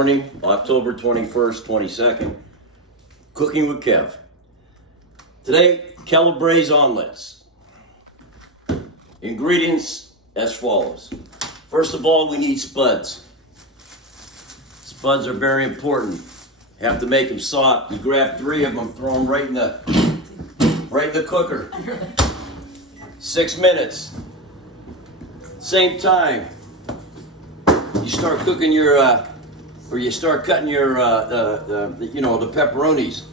morning, October 21st, 22nd. Cooking with Kev. Today, Calabrese Omelettes. Ingredients as follows. First of all, we need spuds. Spuds are very important. You have to make them soft. You grab 3 of them, throw them right in the cooker. 6 minutes. Same time, you start cooking your, or you start cutting your, the pepperonis.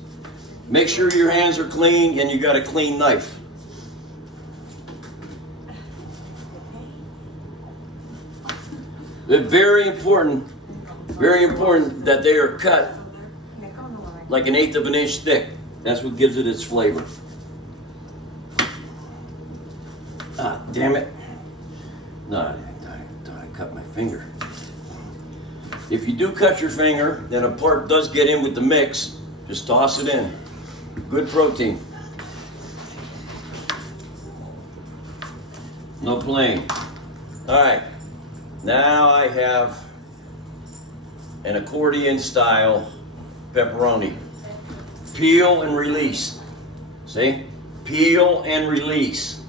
Make sure your hands are clean and you got a clean knife. It's very important that they are cut like 1/8 of an inch thick. That's what gives it its flavor. Ah, damn it. No, I cut my finger. If you do cut your finger, then a part does get in with the mix. Just toss it in. Good protein. No playing. All right. Now I have an accordion style pepperoni. Peel and release. See? Peel and release.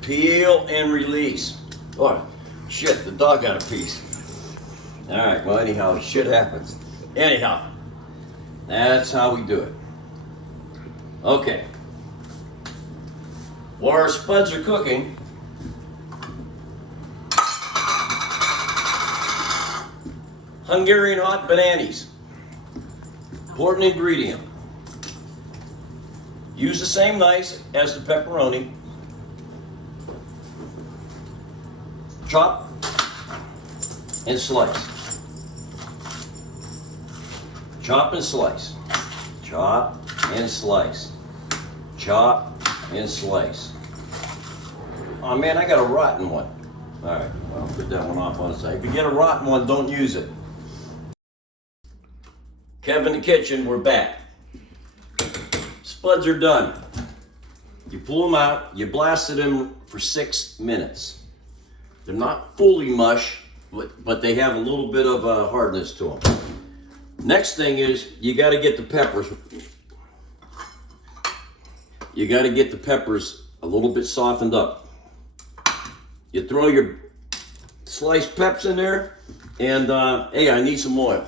Peel and release. Oh, shit, the dog got a piece. All right, well, anyhow, shit happens. Anyhow, that's how we do it. Okay. While our spuds are cooking, Hungarian hot bananas. Important ingredient. Use the same knife as the pepperoni. Chop and slice. Chop and slice. Chop and slice. Chop and slice. Oh man, I got a rotten one. All right, well, I'll put that one off on the side. If you get a rotten one, don't use it. Kev in the kitchen, we're back. Spuds are done. You pull them out, you blasted them for 6 minutes. They're not fully mush, but they have a little bit of hardness to them. Next thing is, you got to get the peppers. You got to get the peppers a little bit softened up. You throw your sliced peps in there, and hey, I need some oil.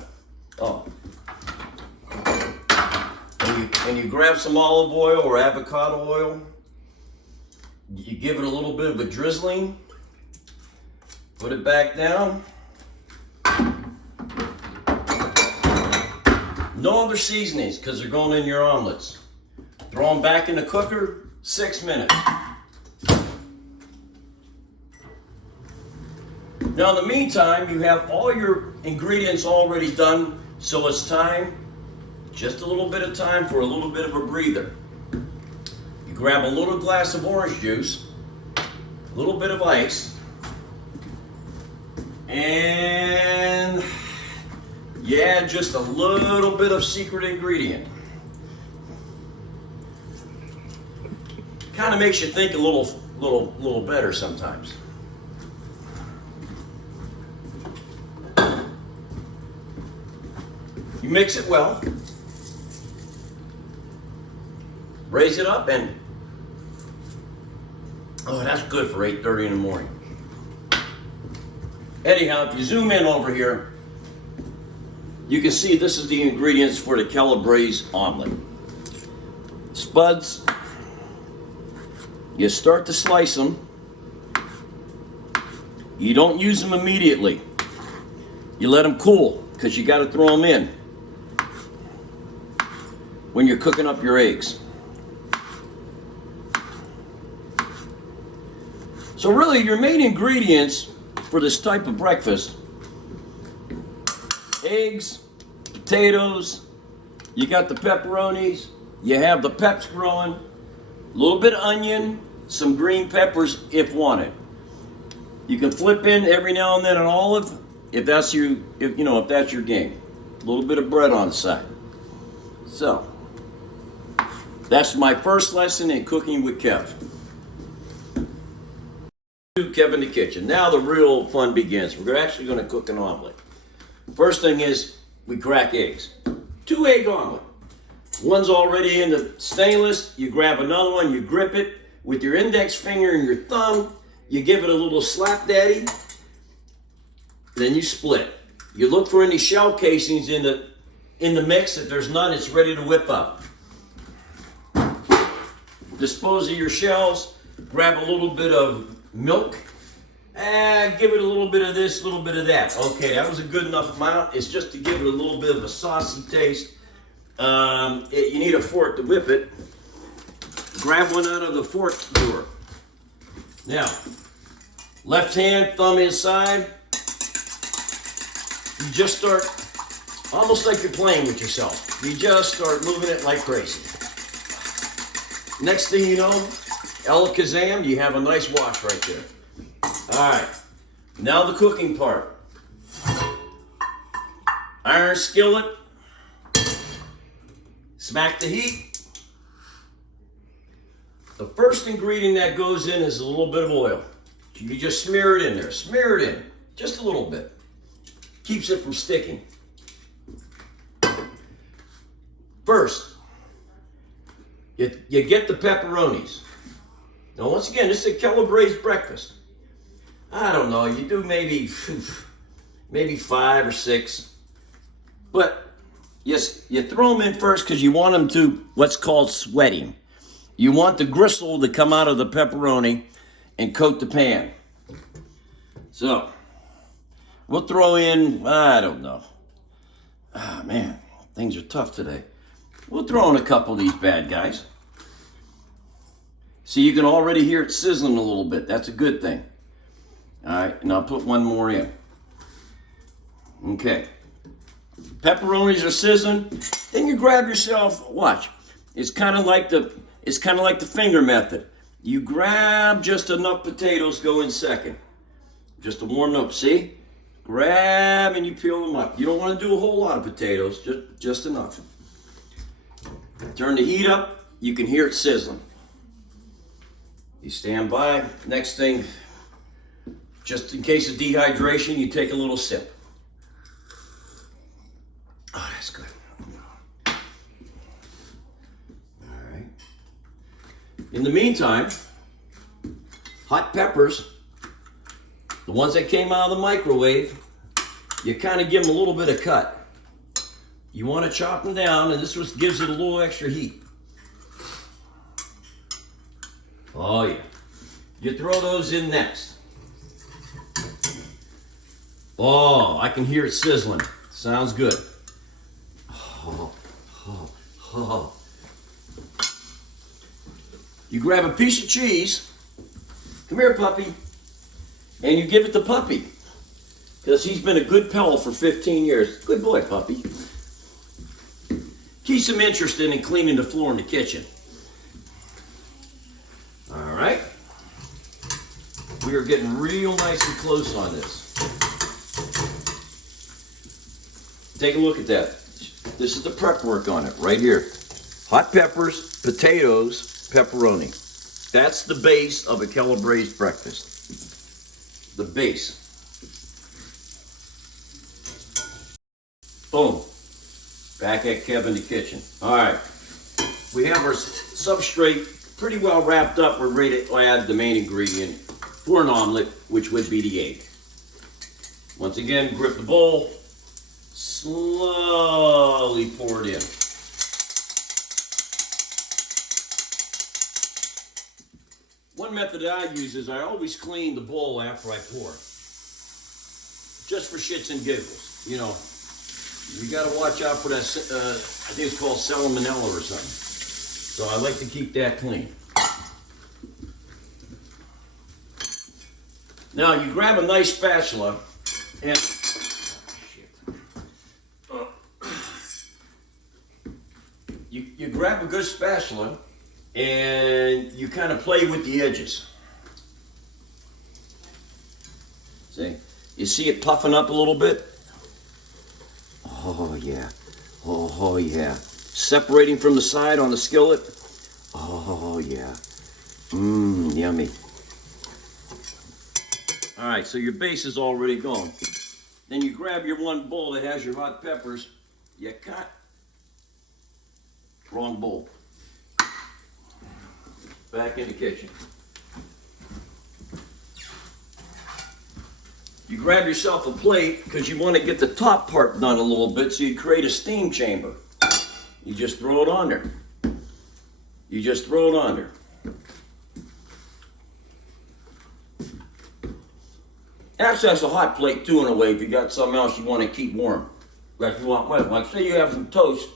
Oh. And you grab some olive oil or avocado oil. You give it a little bit of a drizzling. Put it back down. No other seasonings because they're going in your omelets. Throw them back in the cooker, 6 minutes. Now in the meantime, you have all your ingredients already done, so it's time, just a little bit of time for a little bit of a breather. You grab a little glass of orange juice, a little bit of ice, and you add just a little bit of secret ingredient. Kind of makes you think a little better sometimes. You mix it well. Raise it up and, oh, that's good for 8:30 in the morning. Anyhow, if you zoom in over here, you can see this is the ingredients for the Calabrese omelet. Spuds, you start to slice them. You don't use them immediately. You let them cool because you got to throw them in when you're cooking up your eggs. So really, your main ingredients for this type of breakfast: eggs, potatoes, you got the pepperonis, you have the peps growing, a little bit of onion, some green peppers if wanted. You can flip in every now and then an olive if that's your game. A little bit of bread on the side. So that's my first lesson in cooking with Kev. Kevin the Kitchen. Now the real fun begins. We're actually going to cook an omelet. First thing is we crack eggs. 2-egg omelet. One's already in the stainless. You grab another one, you grip it with your index finger and your thumb. You give it a little slap daddy. Then you split. You look for any shell casings in the mix. If there's none, it's ready to whip up. Dispose of your shells. Grab a little bit of milk. Give it a little bit of this, a little bit of that. Okay, that was a good enough amount. It's just to give it a little bit of a saucy taste. You need a fork to whip it. Grab one out of the fork drawer. Now, left hand, thumb inside. You just start, almost like you're playing with yourself. You just start moving it like crazy. Next thing you know, Alakazam, you have a nice wash right there. All right, now the cooking part. Iron skillet. Smack the heat. The first ingredient that goes in is a little bit of oil. You just smear it in there. Smear it in, just a little bit. Keeps it from sticking. First, you get the pepperonis. Now, once again, this is a Calabrese breakfast. I don't know, you do maybe 5 or 6. But yes, you throw them in first because you want them to what's called sweating. You want the gristle to come out of the pepperoni and coat the pan. So, we'll throw in, I don't know. Ah, man, things are tough today. We'll throw in a couple of these bad guys. See, you can already hear it sizzling a little bit. That's a good thing. All right, and I'll put one more in. Okay. Pepperonis are sizzling. Then you grab yourself, watch. It's kind of like the finger method. You grab just enough potatoes, go in second. Just to warm them up, see? Grab and you peel them up. You don't want to do a whole lot of potatoes, just enough. Turn the heat up, you can hear it sizzling. You stand by. Next thing, just in case of dehydration, you take a little sip. Oh, that's good. All right. In the meantime, hot peppers, the ones that came out of the microwave, you kind of give them a little bit of cut. You want to chop them down, and this gives it a little extra heat. Oh yeah. You throw those in next. Oh, I can hear it sizzling. Sounds good. Oh, oh, oh. You grab a piece of cheese. Come here, puppy. And you give it to puppy. Because he's been a good pal for 15 years. Good boy, puppy. Keeps him interested in cleaning the floor in the kitchen. All right. We are getting real nice and close on this. Take a look at that. This is the prep work on it right here. Hot peppers, potatoes, pepperoni. That's the base of a Calabrese breakfast. The base. Boom. Back at Kevin the Kitchen. All right. We have our substrate pretty well wrapped up. We're ready to add the main ingredient for an omelet, which would be the egg. Once again, grip the bowl. Slowly pour it in. One method that I use is I always clean the bowl after I pour. Just for shits and giggles, you know. You got to watch out for that, I think it's called salmonella or something. So I like to keep that clean. Now you grab a nice spatula and you grab a good spatula and you kind of play with the edges. See? You see it puffing up a little bit? Oh yeah, oh yeah. Separating from the side on the skillet. Oh yeah, yummy. All right, so your base is already gone. Then you grab your one bowl that has your hot peppers. You cut. Wrong bowl. Back in the kitchen. You grab yourself a plate because you want to get the top part done a little bit so you create a steam chamber. You just throw it on there. You just throw it on there. Actually, that's a hot plate too in a way if you got something else you want to keep warm. Like you want wet. Like say you have some toast,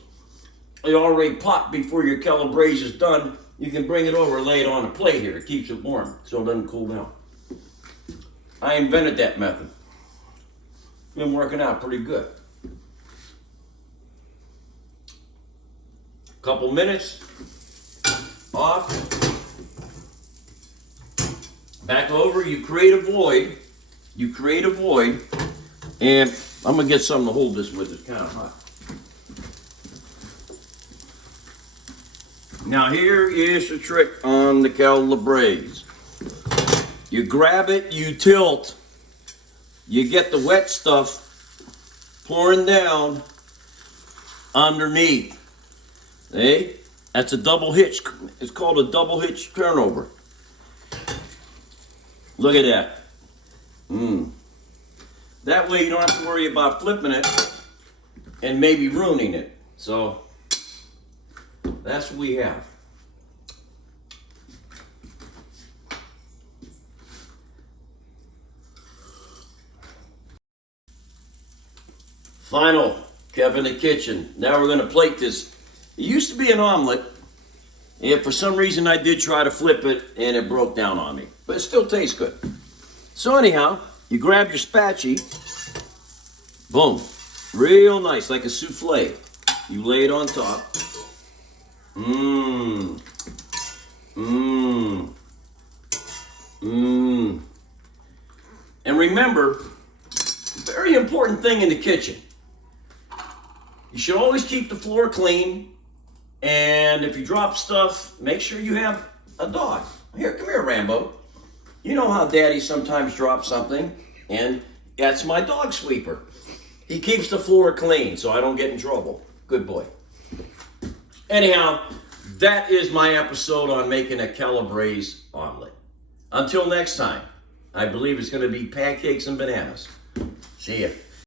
you already popped before your Calabrese is done, you can bring it over and lay it on a plate here. It keeps it warm so it doesn't cool down. I invented that method. Been working out pretty good. Couple minutes, off, back over, you create a void. You create a void, and I'm gonna get something to hold this with. It's kind of hot. Now here is the trick on the Calabrese. You grab it, you tilt, you get the wet stuff pouring down underneath. See? That's a double hitch. It's called a double hitch turnover. Look at that. That way you don't have to worry about flipping it and maybe ruining it. So that's what we have. Final, Kevin in the kitchen. Now we're going to plate this. It used to be an omelet, and for some reason I did try to flip it and it broke down on me. But it still tastes good. So anyhow, you grab your spatchy, boom, real nice, like a souffle. You lay it on top. And remember, very important thing in the kitchen. You should always keep the floor clean. And if you drop stuff, make sure you have a dog. Here, come here, Rambo. You know how Daddy sometimes drops something, and that's my dog sweeper. He keeps the floor clean so I don't get in trouble. Good boy. Anyhow, that is my episode on making a Calabrese omelet. Until next time, I believe it's going to be pancakes and bananas. See ya.